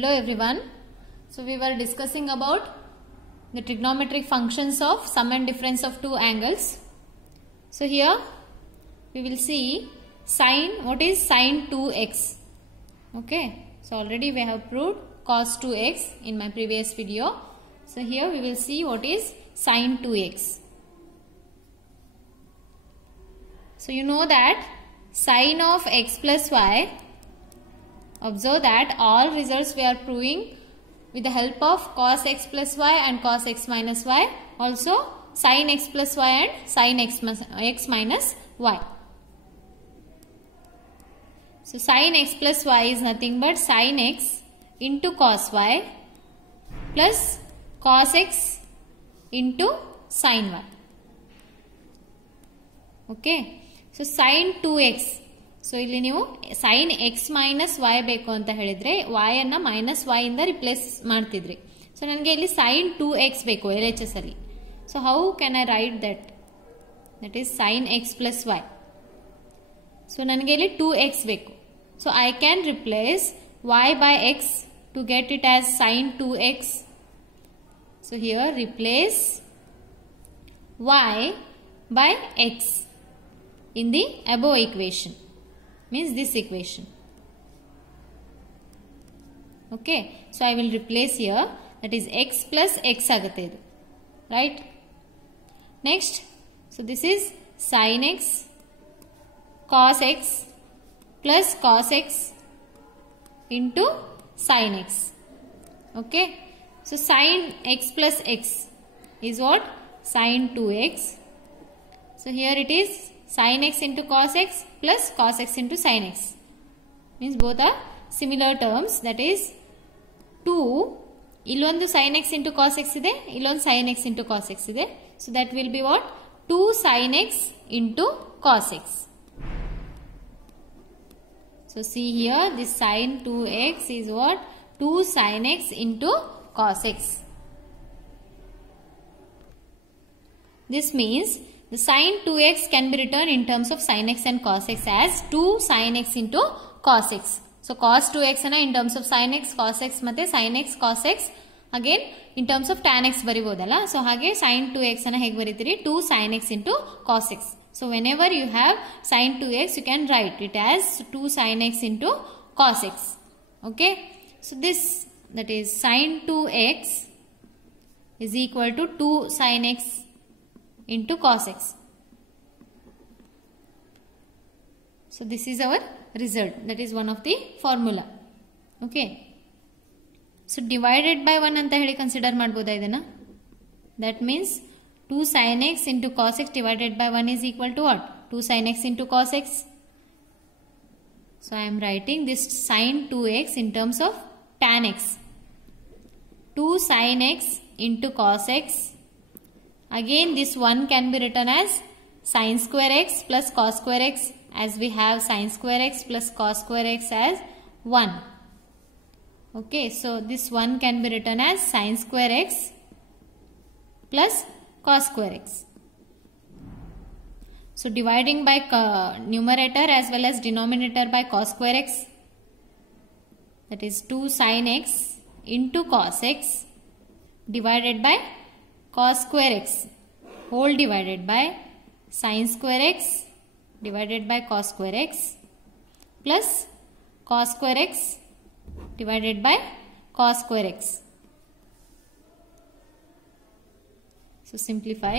Hello everyone. So we were discussing about the trigonometric functions of sum and difference of two angles. So here we will see what is sine 2x. Okay. So already we have proved cos 2x in my previous video. So here we will see what is sine 2x. So you know that sine of x plus y, observe that all results we are proving with the help of cos x plus y and cos x minus y, also sin x plus y and sin x minus y. So sin x plus y is nothing but sin x into cos y plus cos x into sin y. Okay. So sin 2x. So ಇಲ್ಲಿ ನೀವು sin x minus y ಬೇಕು ಅಂತ ಹೇಳಿದ್ರೆ y ಅನ್ನ minus y ಇಂದ replace ಮಾಡ್ತಿದ್ರಿ. So ನನಗೆ ಇಲ್ಲಿ sin 2x ಬೇಕು LHS ಅಲ್ಲಿ. So how can I write that? That is sin x plus y. So ನನಗೆ ಇಲ್ಲಿ 2x ಬೇಕು. So I can replace y by x to get it as sin 2x. So here replace y by x in the above equation. Means this equation. Okay. So I will replace here. That is x plus x agate idu. Right. Next. So this is sin x cos x plus cos x into sin x. Okay. So sin x plus x is what? Sin 2x. So here it is sin x into cos x plus cos x into sin x. Means both are similar terms. That is 2. Illondu sin x into cos x ide, illondu sin x into cos x ide. So that will be what? 2 sin x into cos x. So see here, this sin 2x is what? 2 sin x into cos x. This means the sin 2x can be written in terms of sin x and cos x as 2 sin x into cos x. So cos 2x ana in terms of sin x, cos x ಮತ್ತೆ sin x, cos x again in terms of tan x ಬರಿಬೋದಲ್ಲ. So ಹಾಗೆ sin 2x ana ಹೇಗೆ ಬರೀತೀರಿ? 2 sin x into cos x. So whenever you have sin 2x, you can write it as 2 sin x into cos x. Okay. So this, that is sin 2x is equal to 2 sin x into cos x. So this is our result. That is one of the formula. Okay. So divided by 1 anta heli consider madboda idana. That means 2 sin x into cos x divided by 1 is equal to what? 2 sin x into cos x. So I am writing this sin 2x in terms of tan x. 2 sin x into cos x. Again this 1 can be written as sin square x plus cos square x, as we have sin square x plus cos square x as 1. Okay, so this 1 can be written as sin square x plus cos square x. So dividing by numerator as well as denominator by cos square x, that is 2 sin x into cos x divided by cos square x whole divided by sin square x divided by cos square x plus cos square x divided by cos square x. So simplify.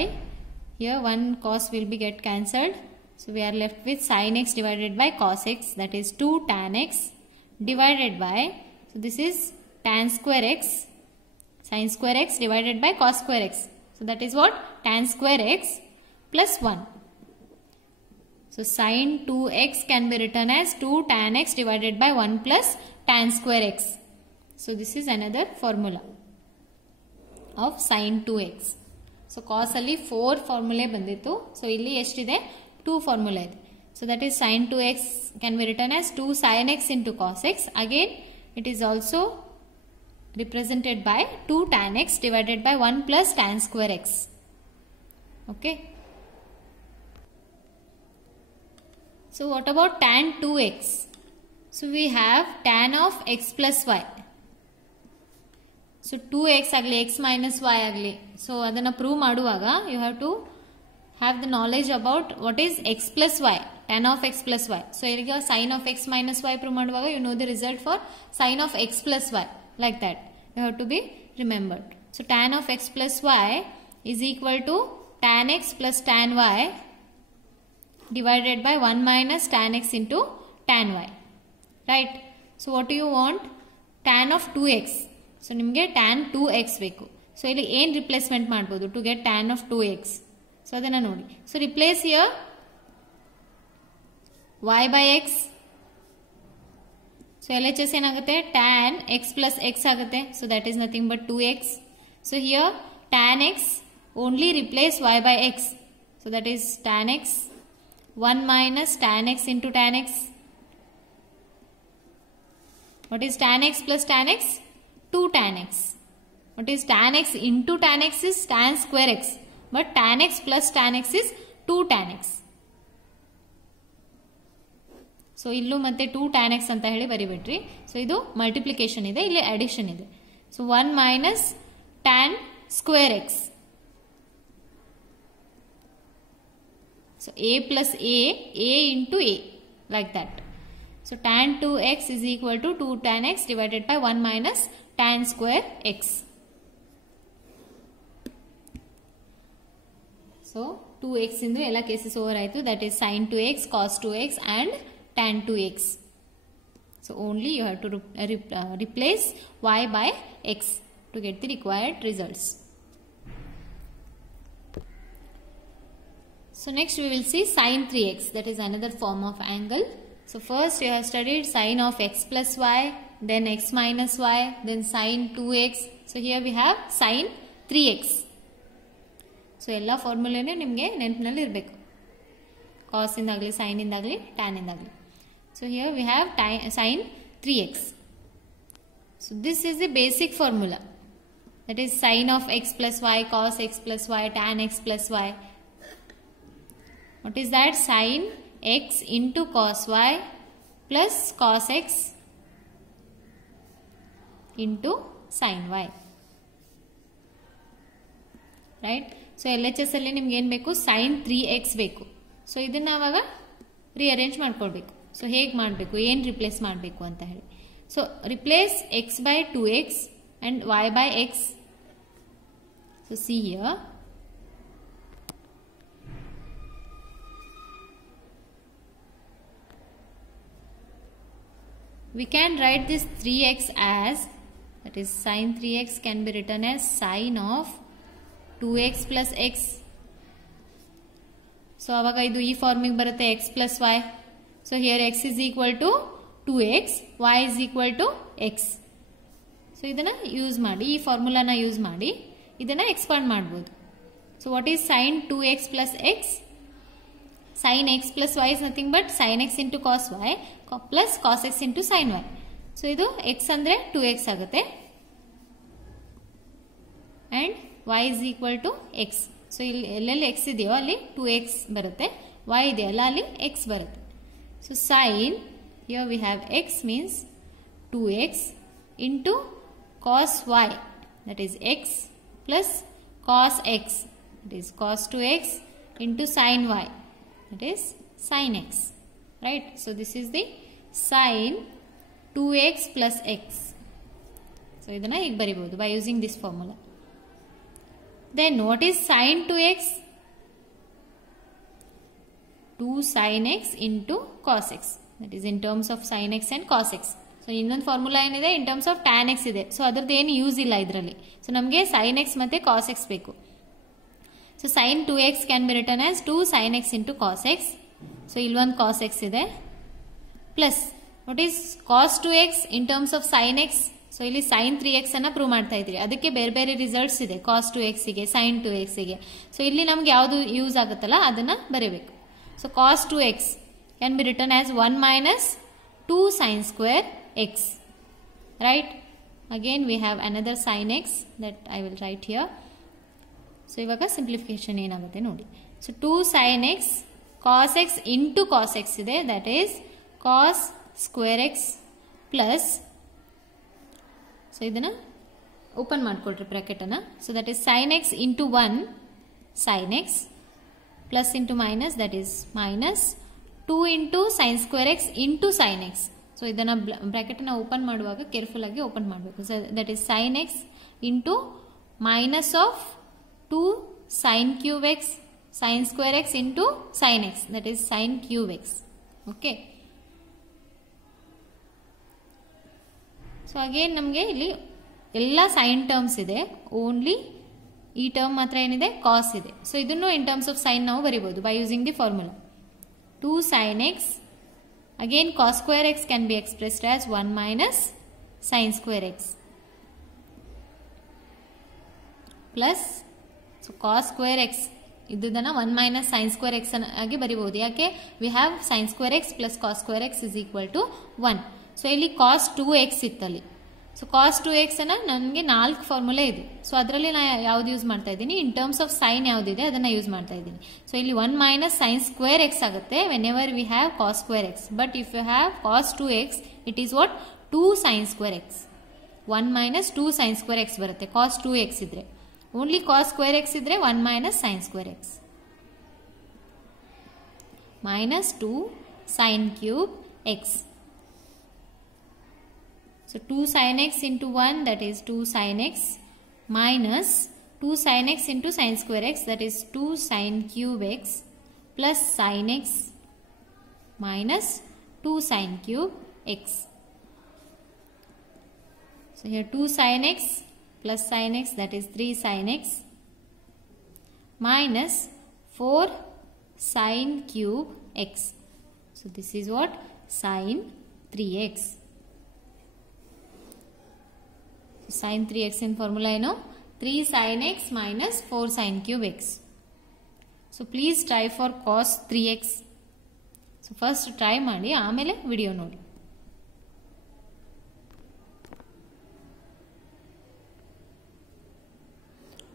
Here one cos will be get cancelled. So we are left with sin x divided by cos x, that is 2 tan x divided by, so this is tan square x, sin square x divided by cos square x. So that is what? Tan square x plus 1. So sin 2x can be written as 2 tan x divided by 1 plus tan square x. So this is another formula of sin 2x. So cos alli 4 formulae ಬಂದಿತ್ತು. So ಇಲ್ಲಿ ಎಷ್ಟಿದೆ? 2 formula ಇದೆ. So that is sin 2x can be written as 2 sin x into cos x. Again it is also represented by 2 tan x divided by 1 plus tan square x. Okay. So what about tan 2x? So we have tan of x plus y. So 2x ಆಗಲಿ x minus y ಆಗಲಿ, so ಅದನ್ನು prove ಮಾಡುವಾಗ you have to have the knowledge about what is x plus y, tan of x plus y. So ಈಗ sin of x minus y prove ಮಾಡುವಾಗ you know the result for sin of x plus y, like that you have to be remembered. So tan of x plus y is equal to tan x plus tan y divided by 1 minus tan x into tan y, right? So what do you want? Tan of 2x. So ನಿಮಗೆ tan 2x ಬೇಕು. So ಇಲ್ಲಿ ಏನು replacement ಮಾಡ್ಬೋದು to get tan of 2x? So ಅದನ್ನು ನೋಡಿ. So replace here y by x. So LHS ಏನಾಗುತ್ತೆ? tan x plus x ಆಗುತ್ತೆ. So that is nothing but 2x. So here tan x only replace y by x. So that is tan x 1 minus tan x into tan x. What is tan x plus tan x? 2 tan x. What is tan x into tan x is tan square x. But tan x plus tan x is 2 tan x. So ಇಲ್ಲೂ ಮತ್ತೆ 2 tan x ಅಂತ ಹೇಳಿ ಬರಿಬಿಟ್ರಿ. So ಇದು multiplication ಇದೆ, ಇಲ್ಲಿ addition ಇದೆ. So 1 minus tan square x. So a plus a into a, like that. So tan 2x is equal to 2 tan x divided by 1 minus tan square x. So 2x ಇಂದು ಎಲ್ಲ cases over ಆಯಿತು. That is sin 2x, cos 2x and tan 2x. So only you have to replace y by x to get the required results. So next we will see sin 3x, that is another form of angle. So first you have studied sin of x plus y, then x minus y, then sin 2x. So here we have sin 3x. So ಎಲ್ಲ ಫಾರ್ಮುಲಾನು ನಿಮಗೆ ನೆನಪಿನಲ್ಲಿ ಇರಬೇಕು, cos ಇಂದಾಗಲಿ sine ಇಂದಾಗಲಿ tan ಇಂದಾಗಲಿ. So here we have sin 3x. So this is the basic formula, that is sin of x plus y, cos x plus y, tan x plus y. What is that? Sin x into cos y plus cos x into sin y, right? So LHS ಅಲ್ಲಿ ನಿಮ್ಗೆ ಏನು ಬೇಕು? sin 3x ಬೇಕು. So ಇದನ್ನ ಆವಾಗ rearrange ಮಾಡ್ಕೊಳ್ಬೇಕು. So ಹೇಗೆ ಮಾಡಬೇಕು, ಏನು ರಿಪ್ಲೇಸ್ ಮಾಡಬೇಕು ಅಂತ ಹೇಳಿ. So replace x by 2x and y by x. So see here, we can write this 3x as, that is sin 3x can be written as sin of 2x plus x. So ಆವಾಗ ಇದು ಈ ಫಾರ್ಮಿಗೆ ಬರುತ್ತೆ x plus y. So here x is equal to 2x, y is equal to x. So ಇದನ್ನ use ಮಾಡಿ, ಈ ಫಾರ್ಮುಲಾನ use ಮಾಡಿ ಇದನ್ನ expand ಮಾಡ್ಬೋದು. So what is sin 2x plus x? Sin x plus y is nothing but sin x into cos y plus cos x into sin y. So ಇದು x ಅಂದ್ರೆ 2x ಆಗುತ್ತೆ and y is equal to x. So ಇಲ್ಲಿ ಎಲ್ಲೆಲ್ಲಿ x ಇದೆಯೋ ಅಲ್ಲಿ 2x ಬರುತ್ತೆ, y ಇದೆಯಲ್ಲ ಅಲ್ಲಿ x ಬರುತ್ತೆ. So sin, here we have x means 2x into cos y, that is x plus cos x, that is cos 2x into sin y, that is sin x, right? So this is the sin 2x plus x. So ಇದನ್ನ ಹೀಗೆ ಬರಿಬಹುದು by using this formula. Then what is sin 2x? 2 sin x into cos x, that is in terms of sin x and cos x. So ಇನ್ನೊಂದು formula ಏನಿದೆ, in terms of tan x ಇದೆ. So ಅದ್ರದ್ದು ಏನು use ಇಲ್ಲ ಇದರಲ್ಲಿ. So ನಮಗೆ sin x ಮತ್ತೆ cos x ಬೇಕು. So sin 2x can be written as 2 sin x into cos x. So ಇಲ್ಲೊಂದು cos x ಇದೆ plus what is cos 2x in terms of sin x. So ಇಲ್ಲಿ sin 3x ಅನ್ನ prove ಮಾಡ್ತಾ ಇದ್ರಿ, ಅದಕ್ಕೆ ಬೇರೆ ಬೇರೆ ರಿಸಲ್ಟ್ಸ್ ಇದೆ cos 2x ಗೆ sin 2x ಗೆ. ಸೊ ಇಲ್ಲಿ ನಮ್ಗೆ ಯಾವುದು ಯೂಸ್ ಆಗುತ್ತಲ್ಲ ಅದನ್ನ ಬರೀಬೇಕು. So cos 2x can be written as 1 minus 2 sin square x, right? Again we have another sin x that I will write here. So ಇವಾಗ ಸಿಂಪ್ಲಿಫಿಕೇಶನ್ ಏನಾಗುತ್ತೆ ನೋಡಿ. So 2 sin x cos x into cos x ಇದೆ, that is cos square x plus, so ಇದನ್ನ open ಮಾಡ್ಕೊಳ್ರಿ bracket ಅನ್ನ. So that is sin x into 1 sin x plus into minus, that is minus 2 into sin square x into sin x. So ಇದನ್ನ bracket ಅನ್ನ open ಮಾಡುವಾಗ careful ಆಗಿ open ಮಾಡಬೇಕು. So that is sin x into minus of 2 sin cube x sin square x into sin x, that is sin cube x. Okay. So again ನಮಗೆ ಇಲ್ಲಿ ಎಲ್ಲ sign terms ಇದೆ, only ಈ term ಮಾತ್ರ ಏನಿದೆ ಕಾಸ್ ಇದೆ. ಸೊ ಇದನ್ನು ಇನ್ ಟರ್ಮ್ಸ್ ಆಫ್ ಸೈನ್ ನಾವು ಬರೀಬಹುದು by using the formula 2 sin x. Again cos square x can be expressed as 1 minus sin square x plus, so cos square x ಇದನ್ನ 1 minus sin square x ಆಗಿ ಬರೀಬಹುದು. ಯಾಕೆ? we have sin square x plus cos square x is equal to 1. So ಇಲ್ಲಿ cos 2x ಇತ್ತಲ್ಲಿ. So cos 2x ಅನ್ನ ನನಗೆ 4 formula ಇದೆ. So ಅದರಲ್ಲಿ ನಾನು ಯಾವ್ದು ಯೂಸ್ ಮಾಡ್ತಾ ಇದ್ದೀನಿ, ಇನ್ ಟರ್ಮ್ಸ್ ಆಫ್ ಸೈನ್ ಯಾವ್ದಿದೆ ಅದನ್ನ ಯೂಸ್ ಮಾಡ್ತಾ ಇದ್ದೀನಿ. ಸೊ ಇಲ್ಲಿ 1 minus sin square x ಆಗುತ್ತೆ whenever we have cos square x. But if you have cos 2x it is what 2 sin square x. 1 minus 2 sin square x ಬರುತ್ತೆ cos 2x ಇದ್ರೆ. Only cos square x ಇದ್ರೆ 1 minus sin square x minus 2 sin cube x. So 2 sin x into 1, that is 2 sin x minus 2 sin x into sin square x, that is 2 sin cube x plus sin x minus 2 sin cube x. So here 2 sin x plus sin x, that is 3 sin x minus 4 sin cube x. So this is what? Sin 3x. Sin 3x in formula ಏನು? 3 sin x minus 4 sin cube x. So please try for cos 3x. So first try ಮಾಡಿ ಆಮೇಲೆ video ನೋಡಿ.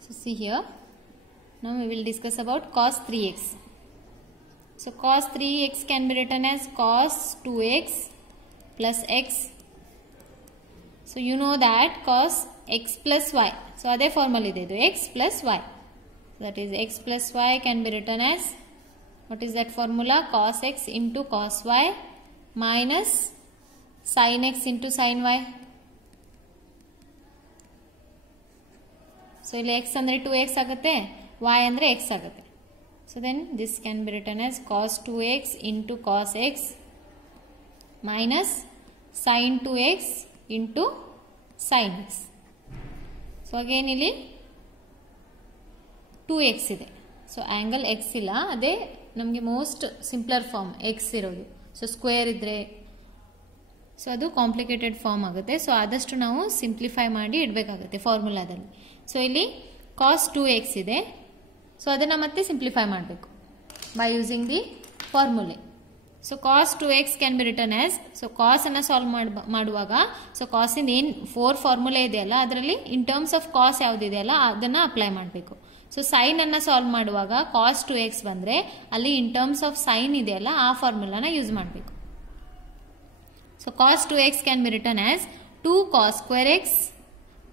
So see here, now we will discuss about cos 3x. So cos 3x can be written as cos 2x plus x. So you know that cos x plus y. So ಅದೇ formal ಇದೆ ಇದು, x plus y. That is x plus y can be written as, what is that formula? Cos x into cos y minus sin x into sin y. So ಇಲ್ಲಿ x ಅಂದ್ರೆ 2x ಆಗುತ್ತೆ, y ಅಂದ್ರೆ x ಆಗುತ್ತೆ. So then this can be written as cos 2x into cos x minus sin 2x into sin x. So again ಇಲ್ಲಿ 2x ಇದೆ. So angle x ಇಲ್ಲ, ಅದೇ ನಮಗೆ ಮೋಸ್ಟ್ ಸಿಂಪ್ಲರ್ ಫಾರ್ಮ್ x ಇರೋದು. So square ಇದ್ರೆ so ಅದು complicated form ಆಗುತ್ತೆ. So ಆದಷ್ಟು ನಾವು ಸಿಂಪ್ಲಿಫೈ ಮಾಡಿ ಇಡಬೇಕಾಗುತ್ತೆ ಫಾರ್ಮುಲಾದಲ್ಲಿ. ಸೊ ಇಲ್ಲಿ cos 2x ಇದೆ, ಸೊ ಅದನ್ನು ಮತ್ತೆ ಸಿಂಪ್ಲಿಫೈ ಮಾಡಬೇಕು by using the formula. So cos 2x can be written as, so cos ಅನ್ನು ಸಾಲ್ವ್ ಮಾಡುವಾಗ ಸೊ ಕಾಸಿಂದ ಏನು 4 ಫಾರ್ಮುಲೆ ಇದೆಯಲ್ಲ ಅದರಲ್ಲಿ ಇನ್ ಟರ್ಮ್ಸ್ ಆಫ್ ಕಾಸ್ ಯಾವುದಿದೆಯಲ್ಲ ಅದನ್ನು ಅಪ್ಲೈ ಮಾಡಬೇಕು. ಸೊ ಸೈನ್ ಅನ್ನು ಸಾಲ್ವ್ ಮಾಡುವಾಗ cos 2x ಬಂದರೆ ಅಲ್ಲಿ ಇನ್ ಟರ್ಮ್ಸ್ ಆಫ್ ಸೈನ್ ಇದೆಯಲ್ಲ ಆ ಫಾರ್ಮುಲಾನ ಯೂಸ್ ಮಾಡಬೇಕು. So cos 2x can be written as 2 cos square x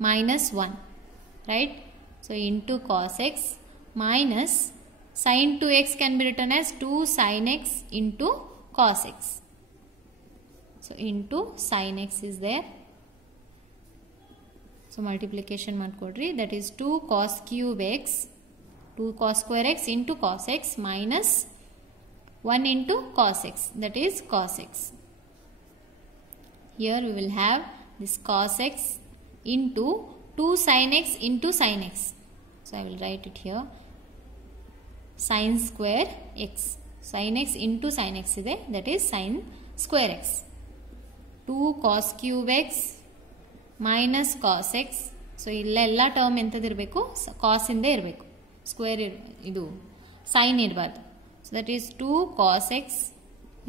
minus 1, right? So into cos x minus sin 2x can be written as 2 sin x into cos x. So into sin x is there. So multiplication ಮಾಡ್ಕೊಡ್ರಿ, that is 2 cos cube x, 2 cos square x into cos x minus 1 into cos x, that is cos x. Here we will have this cos x into 2 sin x into sin x. So I will write it here, sin square x. Sin x into sin x ಇದೆ, that is sin square x. 2 cos cube x minus cos x. So ಇಲ್ಲೆಲ್ಲ term ಎಂಥದಿರಬೇಕು, cos ಇಂದೇ ಇರಬೇಕು, square ಇದು sine ಇರಬಾರ್ದು. So that is 2 cos x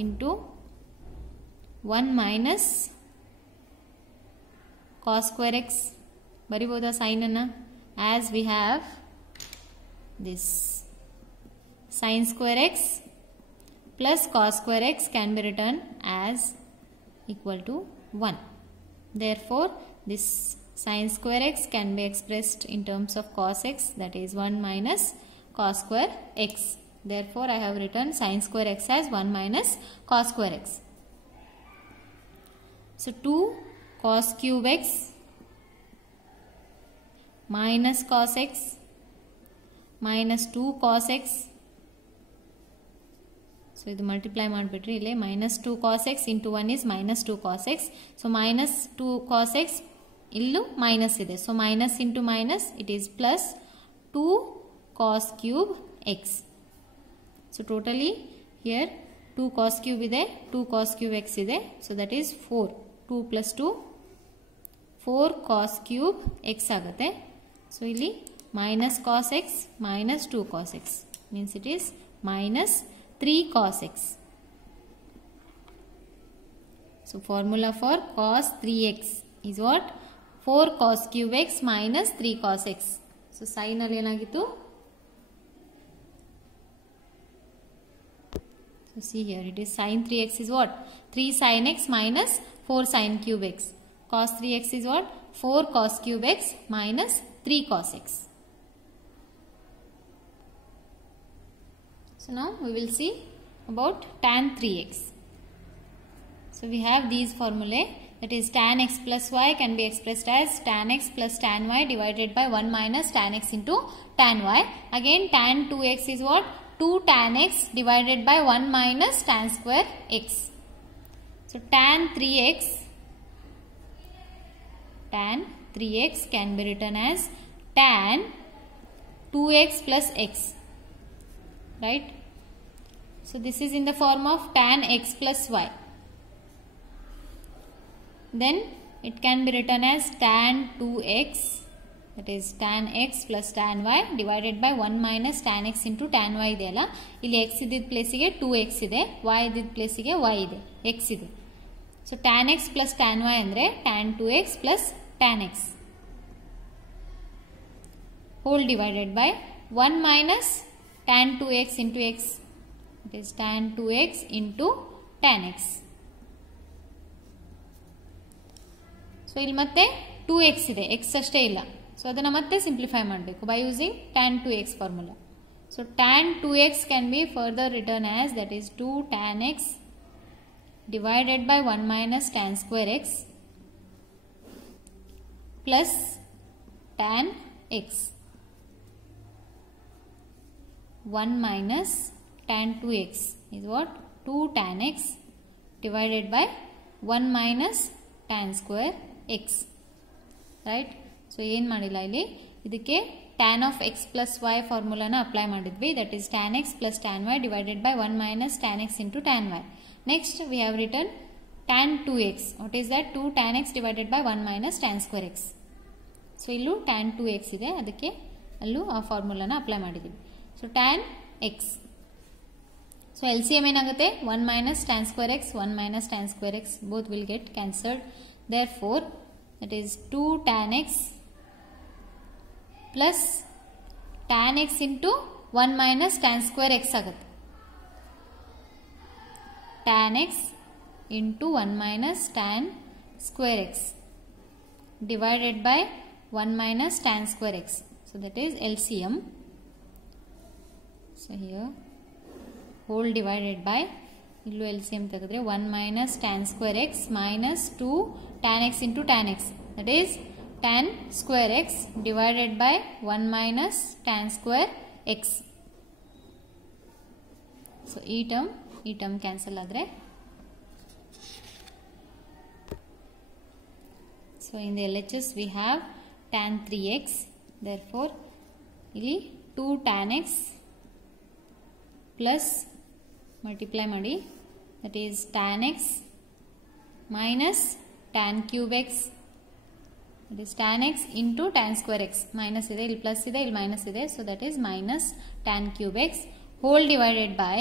into 1 minus cos square x. ಬರಿಬೋದಾ sine ಅನ್ನ? As we have this sin square x plus cos square x can be written as equal to 1. Therefore this Sin square x can be expressed in terms of cos x, that is 1 minus cos square x. Therefore, I have written sin square x as 1 minus cos square x. So, 2 cos cube x minus cos x minus 2 cos x. So, ಇದು multiply ಮಾಡಿಬಿಟ್ರೆ ಇಲ್ಲಿ minus 2 cos x into 1 is minus 2 cos x. So, minus 2 cos x ಇಲ್ಲೂ minus ಇದೆ. So, minus into minus it is plus 2 cos cube x. So, totally here 2 cos cube ಇದೆ, 2 cos cube x ಇದೆ. So, that is 4. 2 plus 2 4 cos cube x ಆಗುತ್ತೆ. So, ಇಲ್ಲಿ minus cos x minus 2 cos x means it is minus 3 cos x. So, formula for cos 3x is what? 4 cos cube x minus 3 cos x. So, sin ಅಲ್ಲಿ ಏನಾಗಿತ್ತು? So, see here it is sin 3x is what? 3 sin x minus 4 sin cube x. Cos 3x is what? 4 cos cube x minus 3 cos x. So, now we will see about tan 3x. So, we have these formulae, that is tan x plus y can be expressed as tan x plus tan y divided by 1 minus tan x into tan y. Again tan 2x is what? 2 tan x divided by 1 minus tan square x. So, tan 3x can be written as tan 2x plus x, right? So, this is in the form of tan x plus y. Then it can be written as tan 2x, that is tan x plus tan y divided by 1 minus tan x into tan y ಇದೆಯಲ್ಲ, ಇಲ್ಲಿ x ಇದ್ದಿದ್ದ ಪ್ಲೇಸಿಗೆ 2x ಇದೆ, y ಇದ್ದಿದ್ದ ಪ್ಲೇಸಿಗೆ y ಇದೆ, x ಇದೆ. So tan x plus tan y ಅಂದರೆ tan 2x plus tan x whole divided by 1 minus tan 2x into x, it is tan 2x into tan x. So ಇಲ್ಲಿ ಮತ್ತೆ 2x ಇದೆ, x ಅಷ್ಟೇ ಇಲ್ಲ. So ಅದನ್ನು ಮತ್ತೆ simplify ಮಾಡಬೇಕು by using tan 2x formula. So tan 2x can B further return as, that is 2 tan x divided by 1 minus tan square x plus tan x 1 minus tan 2x is what? 2 tan x divided by 1 minus tan square x, right? So, ಏನು ಮಾಡಿಲ್ಲ ಇಲ್ಲಿ, ಇದಕ್ಕೆ tan of x plus y ಫಾರ್ಮುಲಾನ apply ಮಾಡಿದ್ವಿ, that is tan x plus tan y divided by 1 minus tan x into tan y. Next we have written tan 2x. What is that? 2 tan x divided by 1 minus tan square x. So, ಇಲ್ಲೂ tan 2x ಇದೆ, ಅದಕ್ಕೆ ಅಲ್ಲೂ ಆ ಫಾರ್ಮುಲಾನ apply ಮಾಡಿದ್ದೀವಿ. So tan x. So LCM ಏನಾಗುತ್ತೆ? 1 minus tan square x, 1 minus tan square x, both will get cancelled. Therefore, that is 2 tan x plus tan x into 1 minus tan square x ಆಗುತ್ತೆ. tan x into 1 minus tan square x divided by 1 minus tan square x. So, that is LCM. So, here whole divided by, illu LCM ತೆಗೆದ್ರೆ 1 minus tan square x minus 2 tan x into tan x, that is tan square x divided by 1 minus tan square x. So, ಈ term cancel ಆದರೆ, so in the LHS we have tan 3x, therefore ಇಲ್ಲಿ 2 tan x plus multiply ಮಾಡಿ, that is tan x minus tan cube x, that is tan x into tan square x, minus ಇದೆ, ಇಲ್ಲಿ plus ಇದೆ, ಇಲ್ಲಿ minus ಇದೆ, so that is minus tan cube x whole divided by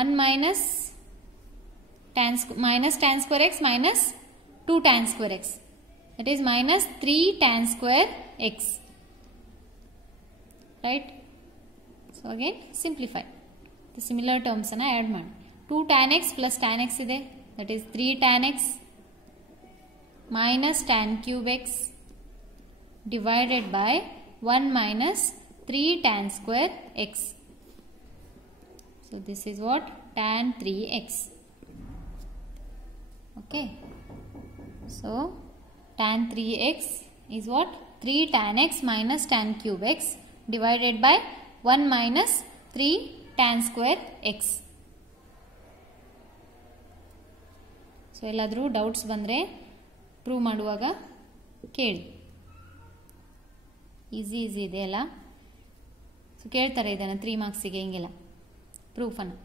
1 minus tan square x minus 2 tan square x, that is minus 3 tan square x, right? So, again simplify the similar terms ಅನ್ನು add ಮಾಡಿ. 2 tan x plus tan x ಇದೆ, that is 3 tan x minus tan cube x divided by 1 minus 3 tan square x. So this is what? Tan 3x. Okay. So tan 3x is what? 3 tan x minus tan cube x divided by 1 minus 3 tan square x. So ಎಲ್ಲಾದರೂ doubts ಬಂದರೆ prove ಮಾಡುವಾಗ ಕೇಳಿ. Easy ಇದೆ ಅಲ್ಲ. So ಕೇಳ್ತಾರೆ ಇದನ್ನು 3 ಮಾರ್ಕ್ಸಿಗೆ ಹಿಂಗೆಲ್ಲ ಪ್ರೂಫನ್ನು.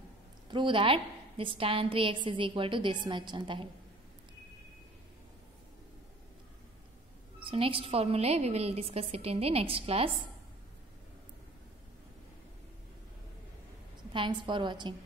Prove that this tan 3x is equal to this much ಅಂತ ಹೇಳಿ. So next formulae we will discuss it in the next class. So thanks for watching.